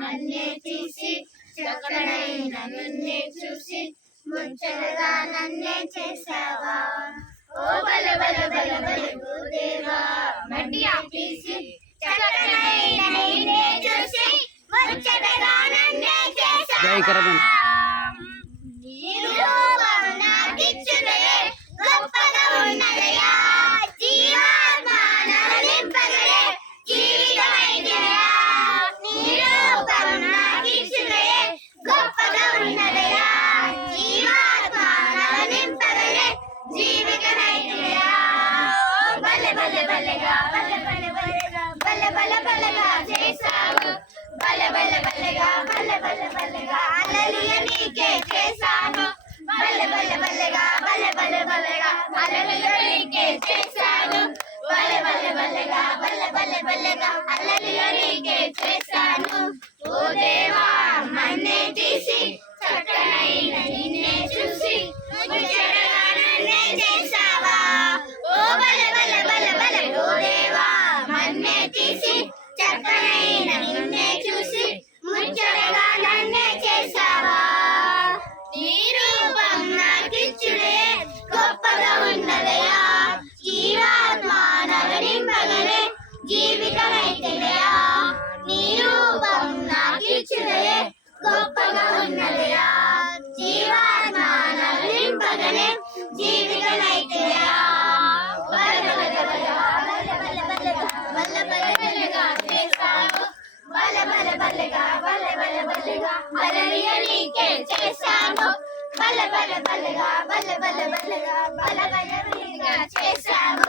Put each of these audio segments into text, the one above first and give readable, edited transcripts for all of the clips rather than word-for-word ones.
నన్నే తీసి చక్కనైన నిన్నే చూసి ముచ్చటగా నన్నే చేసావా ఓ బల బల బల బల గురుదేవా మట్టియా తీసి చక్కనైన నిన్నే చూసి ముచ్చటగా నన్నే చేసావా గొప్పగా ఉన్నదయా జీవాత్మ నలింపగలే జీవితమైనదయా నిరూపం నాకిచ్చుదయే గొప్పగా ఉన్నదయా జీవాత్మ నలింపగలే జీవితమైనదయా బల బల బలగా బల బల బలగా బల బల బలగా చేసావు బల బల బలగా బల బల బలగా హల్లెలూయా నీకే చేసాను బల బల బలగా బల బల బలగా హల్లెలూయా నీకే చేశాను బల బల బలగా బల బల బలగా హల్లెలూయా నీకే చేశాను ఓ దేవా నన్నే తీసి చక్కనైన నిన్నే చూసి ముచ్చటగా నన్నే చేశావా ఓ బల బల బల బల ఓ దేవా నన్నే తీసి చక్కనైన నిన్నే చూసి ముచ్చటగా నన్నే చేశావా నిరూపం నాకిచ్చుడే గొప్పగా ఉన్నదయా జీవాత్మ నలింపగలే జీవితమైతేదయా నిరూపం నాకిచ్చుడే గొప్పగా ఉన్నదయా జీవాత్మ నలింపగలే జీవితమైతేదయా బల బల బల బల బల బల బల బల బలగా చేసావు బల బల బలగా బల బల బలగా హల్లెలూయా నీకే చేశాను బల బల బలగా బల బల బలగా బల బల బలగా చేశాను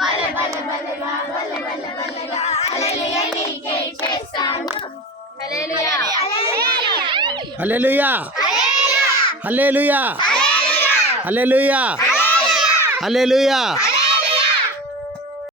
బల బల బలగా బల బల బలగా హల్లెలూయా నీకే చేశాను హల్లెలూయా హల్లెలూయా హల్లెలూయా హల్లెలూయా హల్లెలూయా హల్లెలూయా